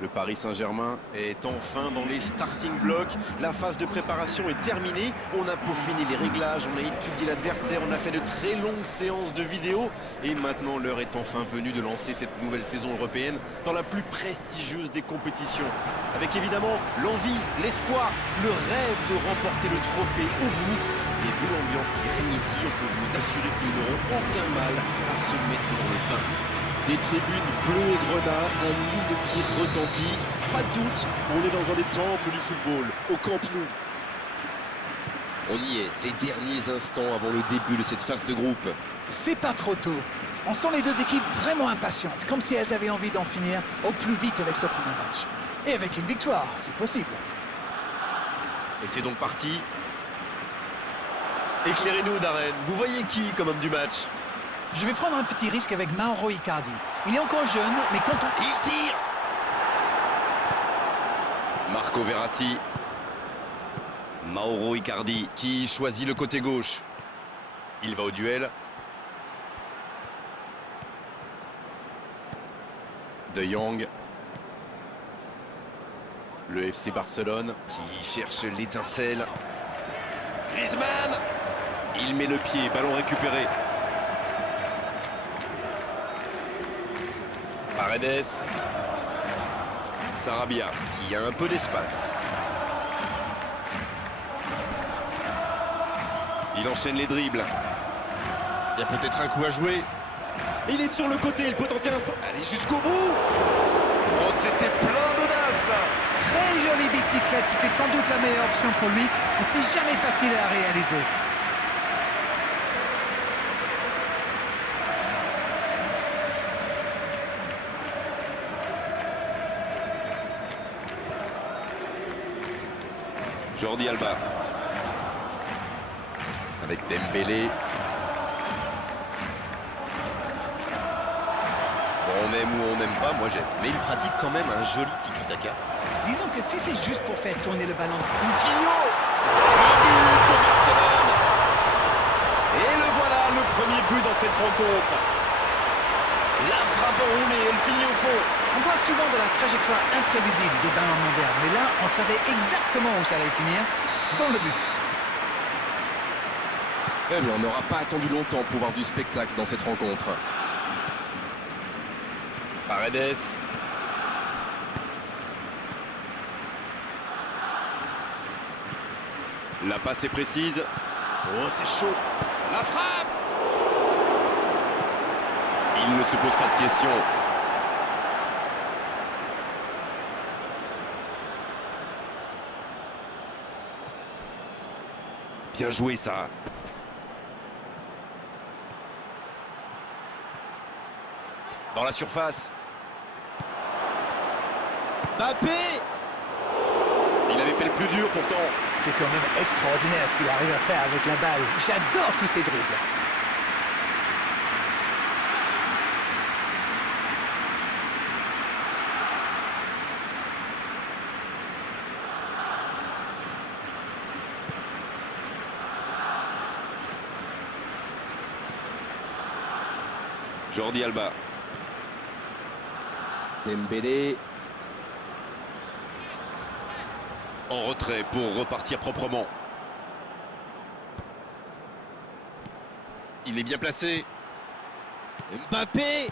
Le Paris Saint-Germain est enfin dans les starting blocks. La phase de préparation est terminée. On a peaufiné les réglages, on a étudié l'adversaire, on a fait de très longues séances de vidéos. Et maintenant, l'heure est enfin venue de lancer cette nouvelle saison européenne dans la plus prestigieuse des compétitions. Avec évidemment l'envie, l'espoir, le rêve de remporter le trophée au bout. Et vu l'ambiance qui règne ici, on peut vous assurer que nous n'aurons aucun mal à se mettre dans le bain. Des tribunes bleues et grenat, un hymne qui retentit. Pas de doute, on est dans un des temples du football, au Camp Nou. On y est, les derniers instants avant le début de cette phase de groupe. C'est pas trop tôt. On sent les deux équipes vraiment impatientes, comme si elles avaient envie d'en finir au plus vite avec ce premier match. Et avec une victoire, c'est possible. Et c'est donc parti. Éclairez-nous, Darren. Vous voyez qui comme homme du match? Je vais prendre un petit risque avec Mauro Icardi. Il est encore jeune, mais quand on... Il tire! Marco Verratti. Mauro Icardi qui choisit le côté gauche. Il va au duel. De Jong. Le FC Barcelone qui cherche l'étincelle. Griezmann! Il met le pied, ballon récupéré. Paredes. Sarabia qui a un peu d'espace. Il enchaîne les dribbles. Il y a peut-être un coup à jouer. Il est sur le côté, il peut tenter un... Allez jusqu'au bout. Oh, c'était plein d'audace. Très jolie bicyclette, c'était sans doute la meilleure option pour lui, mais c'est jamais facile à réaliser. Jordi Alba. Avec Dembélé. Bon, on aime ou on n'aime pas, moi j'aime. Mais il pratique quand même un joli tiki-taka. Disons que si c'est juste pour faire tourner le ballon... Coutinho! Le but pour Barcelone! Et le voilà, le premier but dans cette rencontre. La frappe enroulée, elle finit au fond. On voit souvent de la trajectoire imprévisible des ballons modernes, mais là, on savait exactement où ça allait finir, dans le but. Eh bien, on n'aura pas attendu longtemps pour voir du spectacle dans cette rencontre. Paredes. La passe est précise. Oh, c'est chaud. La frappe! Il ne se pose pas de questions. Bien joué, ça. Dans la surface. Mbappé! Il avait fait le plus dur pourtant. C'est quand même extraordinaire ce qu'il arrive à faire avec la balle. J'adore tous ces dribbles. Jordi Alba. Dembélé. En retrait pour repartir proprement. Il est bien placé. Mbappé.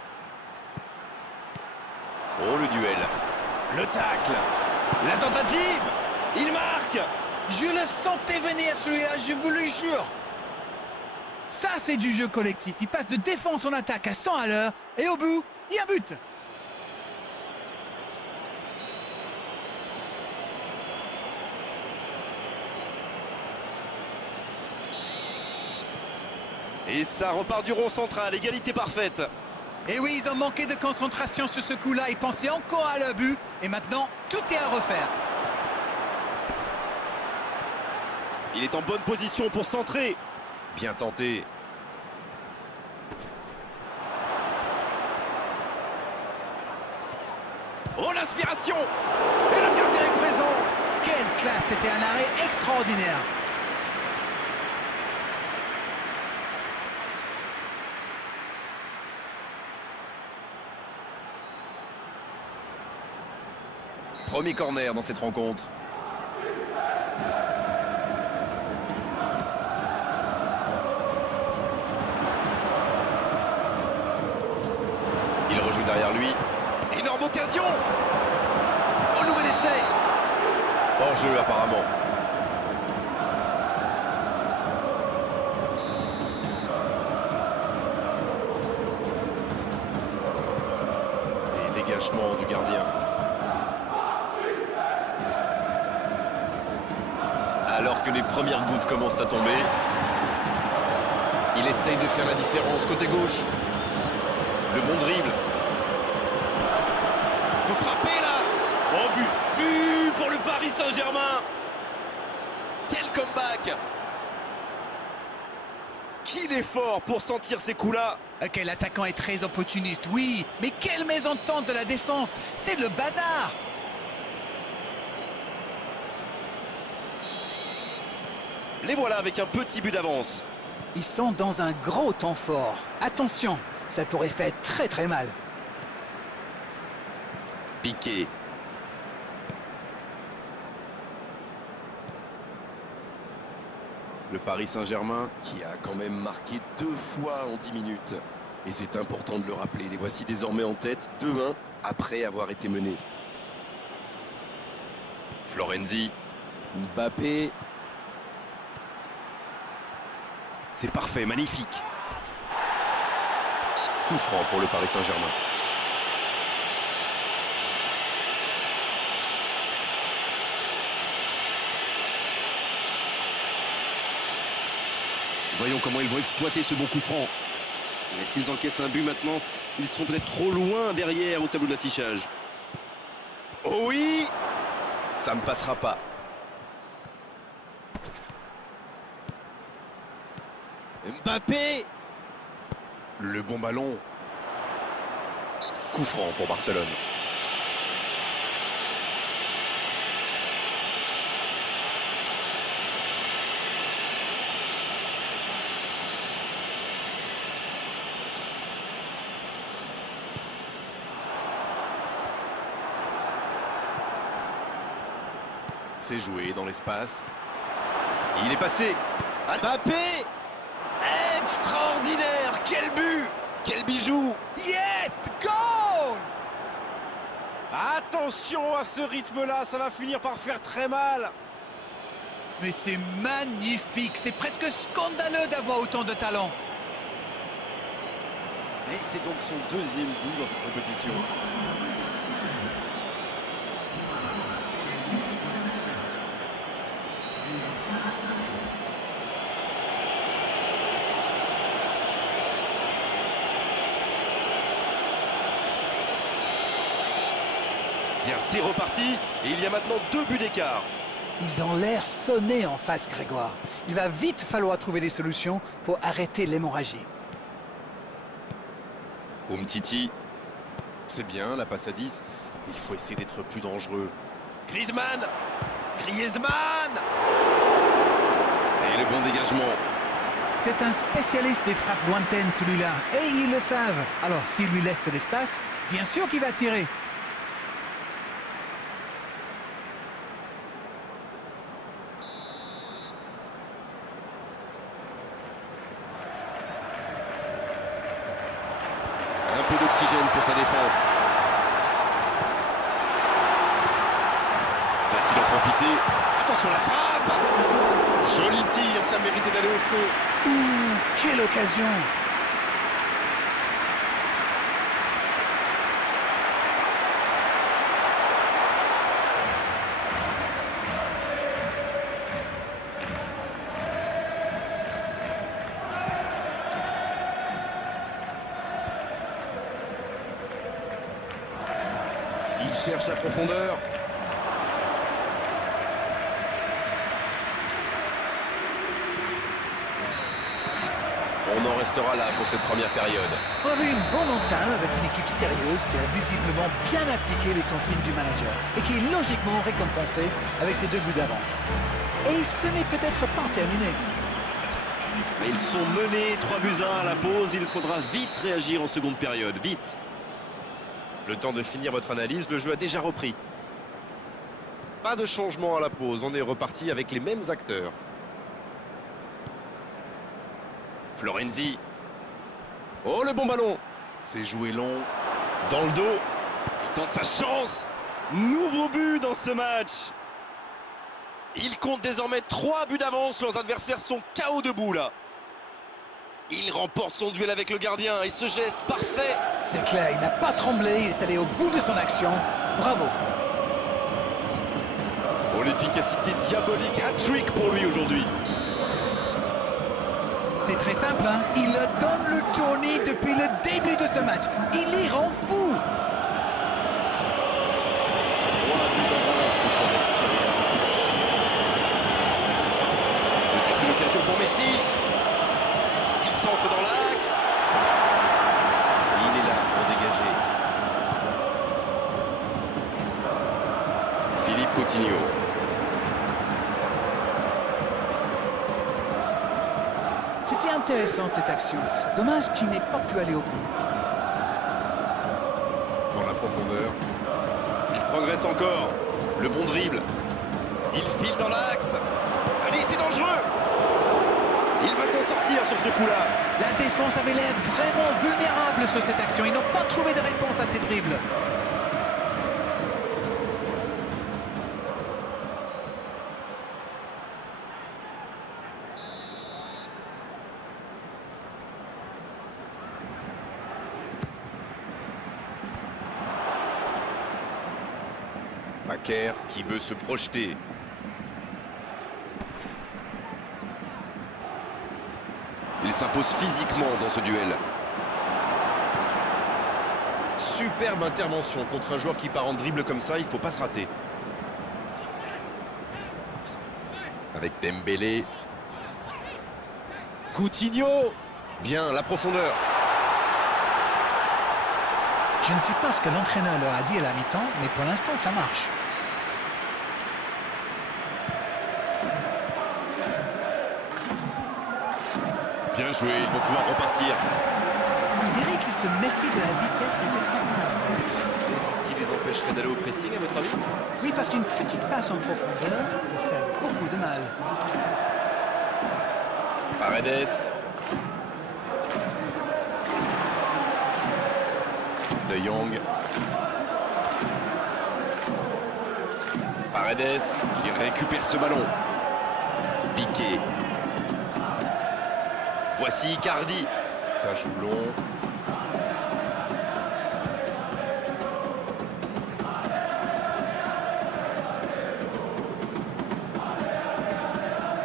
Oh, le duel. Le tacle. La tentative. Il marque. Je le sentais venir celui-là, je vous le jure. Ça, c'est du jeu collectif. Il passe de défense en attaque à 100 à l'heure. Et au bout, il y a but. Et ça repart du rond central. Égalité parfaite. Et oui, ils ont manqué de concentration sur ce coup-là. Ils pensaient encore à leur but. Et maintenant, tout est à refaire. Il est en bonne position pour centrer. Bien tenté. Oh, l'inspiration! Et le gardien est présent! Quelle classe! C'était un arrêt extraordinaire. Premier corner dans cette rencontre. Il rejoue derrière lui. Énorme occasion. Oh, nouvel essai. Hors-jeu apparemment. Et dégagement du gardien. Alors que les premières gouttes commencent à tomber, il essaye de faire la différence côté gauche. Le bon dribble. Faut frapper là. Oh, but pour le Paris Saint-Germain. Quel comeback. Qu'il est fort pour sentir ces coups-là. Ok, l'attaquant est très opportuniste, oui. Mais quelle mésentente de la défense. C'est le bazar. Les voilà avec un petit but d'avance. Ils sont dans un gros temps fort. Attention, ça pourrait faire très très mal. Piqué. Le Paris Saint-Germain qui a quand même marqué 2 fois en 10 minutes. Et c'est important de le rappeler. Les voici désormais en tête 2-1 après avoir été menés. Florenzi. Mbappé. C'est parfait, magnifique. Coup franc pour le Paris Saint-Germain. Voyons comment ils vont exploiter ce bon coup franc. Et s'ils encaissent un but maintenant, ils seront peut-être trop loin derrière au tableau de l'affichage. Oh oui! Ça ne passera pas. Mbappé! Le bon ballon. Coup franc pour Barcelone. C'est joué dans l'espace. Il est passé. Mbappé! Extraordinaire! Quel but! Quel bijou! Yes! Goal! Attention à ce rythme-là, ça va finir par faire très mal. Mais c'est magnifique. C'est presque scandaleux d'avoir autant de talent. Et c'est donc son 2e but dans cette compétition. Bien, c'est reparti et il y a maintenant 2 buts d'écart. Ils ont l'air sonnés en face, Grégoire. Il va vite falloir trouver des solutions pour arrêter l'hémorragie. Umtiti. C'est bien, la passe à 10. Il faut essayer d'être plus dangereux. Griezmann. Griezmann. Et le bon dégagement. C'est un spécialiste des frappes lointaines, celui-là. Et ils le savent. Alors, s'il lui laisse de l'espace, bien sûr qu'il va tirer. Un peu d'oxygène pour sa défense. Va-t-il en profiter? Attention la frappe! Joli tir, ça méritait d'aller au feu. Ouh, quelle occasion! Il cherche la profondeur. On en restera là pour cette première période. On a vu une bonne entame avec une équipe sérieuse qui a visiblement bien appliqué les consignes du manager et qui est logiquement récompensée avec ses 2 buts d'avance. Et ce n'est peut-être pas terminé. Ils sont menés 3-1 à la pause. Il faudra vite réagir en seconde période. Vite. Le temps de finir votre analyse. Le jeu a déjà repris. Pas de changement à la pause, on est reparti avec les mêmes acteurs. Florenzi. Oh, le bon ballon. C'est joué long. Dans le dos. Il tente sa chance. Nouveau but dans ce match. Il compte désormais 3 buts d'avance. Leurs adversaires sont KO debout là. Il remporte son duel avec le gardien et ce geste parfait. C'est clair, il n'a pas tremblé, il est allé au bout de son action. Bravo. Oh, l'efficacité diabolique, hat-trick pour lui aujourd'hui. C'est très simple, hein. Il donne le tournis depuis le début de ce match. Il y rend fou. 3 buts d'avance pour respirer un peu plus. Peut-être une occasion pour Messi. Il centre dans l'axe. Il est là pour dégager. Philippe Coutinho. C'était intéressant cette action. Dommage qu'il n'ait pas pu aller au bout. Dans la profondeur. Il progresse encore. Le bon dribble. Il file dans l'axe. Allez, c'est dangereux. Il va s'en sortir sur ce coup-là. La défense avait l'air vraiment vulnérable sur cette action. Ils n'ont pas trouvé de réponse à ces dribbles. Macaire qui veut se projeter. Il s'impose physiquement dans ce duel. Superbe intervention contre un joueur qui part en dribble comme ça, il ne faut pas se rater. Avec Dembélé. Coutinho. Bien, la profondeur. Je ne sais pas ce que l'entraîneur leur a dit à la mi-temps, mais pour l'instant, ça marche. Bien joué, ils vont pouvoir repartir. On dirait qu'ils se méfient de la vitesse des écrans. C'est ce qui les empêcherait d'aller au pressing, à votre avis? Oui, parce qu'une petite passe en profondeur peut faire beaucoup de mal. Paredes. De Jong. Paredes qui récupère ce ballon. Piqué. Voici Icardi. Ça joue long.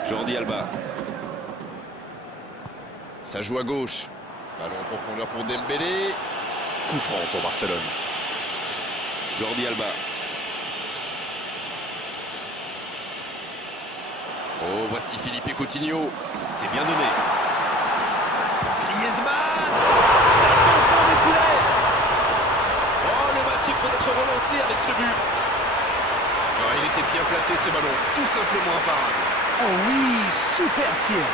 Jordi Alba. Ça joue à gauche. Ballon en profondeur pour Dembélé. Coup franc pour Barcelone. Jordi Alba. Oh, voici Philippe Coutinho. C'est bien donné. Griezmann. C'est au fond des filets. Oh, le match est peut-être relancé avec ce but. Oh, il était bien placé ce ballon. Tout simplement imparable. Oh oui, super tir.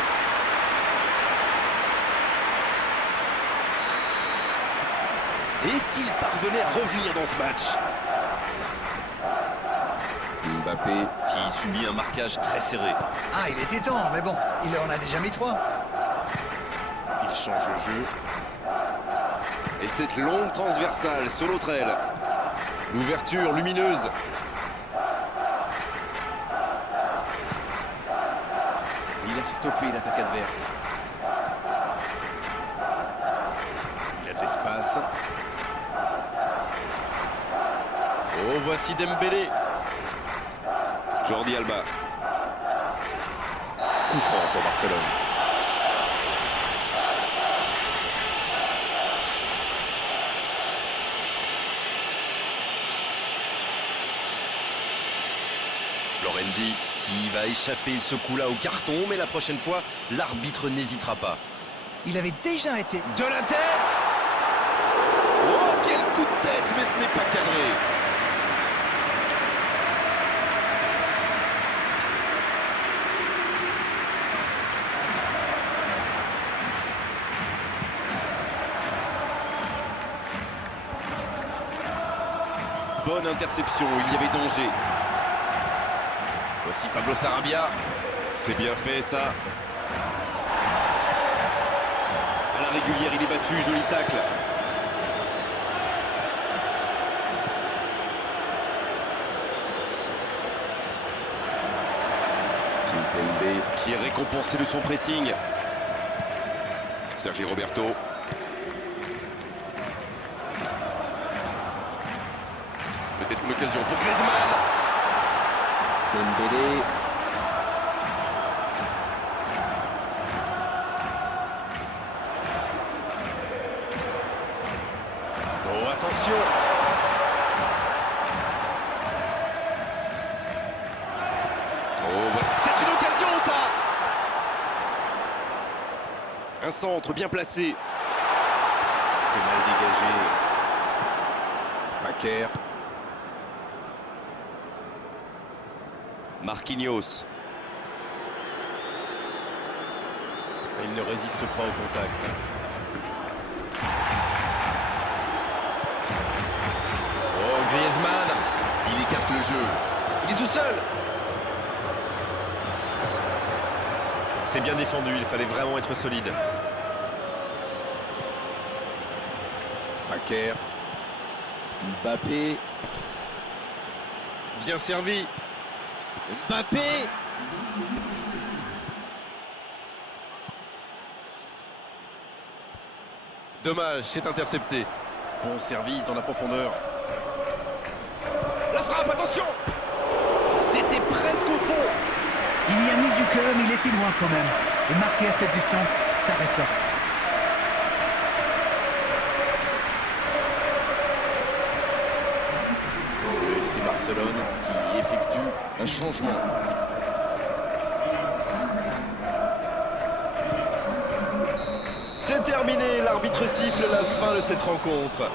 Et s'il parvenait à revenir dans ce match? Mbappé qui subit un marquage très serré. Ah, il était temps, mais bon, il en a déjà mis 3. Il change le jeu. Et cette longue transversale sur l'autre aile. L'ouverture lumineuse. Il a stoppé l'attaque adverse. Il y a de l'espace. Oh, voici Dembélé. Jordi Alba. Coup franc pour Barcelone. Florenzi qui va échapper ce coup-là au carton, mais la prochaine fois, l'arbitre n'hésitera pas. Il avait déjà été... De la tête! Oh, quel coup de tête, mais ce n'est pas cadré. Bonne interception, il y avait danger. Voici Pablo Sarabia. C'est bien fait ça. À la régulière, il est battu, joli tacle. Kimpembe qui est récompensé de son pressing. Sergi Roberto. Peut-être une occasion pour Griezmann. Dembélé. Oh, attention. Oh, c'est une occasion, ça. Un centre bien placé. C'est mal dégagé. Macaire. Marquinhos. Il ne résiste pas au contact. Oh, Griezmann. Il écarte le jeu. Il est tout seul. C'est bien défendu, il fallait vraiment être solide. Macaire. Mbappé. Bien servi. Mbappé. Dommage, c'est intercepté. Bon service dans la profondeur. La frappe, attention. C'était presque au fond. Il y a mis du cœur, mais il était loin quand même. Et marqué à cette distance, ça reste là. C'est Barcelone qui effectue un changement. C'est terminé, l'arbitre siffle la fin de cette rencontre.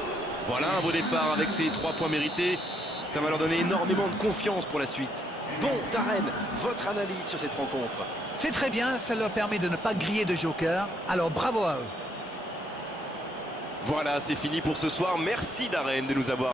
Voilà un beau départ avec ces 3 points mérités. Ça va leur donner énormément de confiance pour la suite. Bon, Darren, votre analyse sur cette rencontre? C'est très bien, ça leur permet de ne pas griller de joker. Alors bravo à eux. Voilà, c'est fini pour ce soir. Merci Darren de nous avoir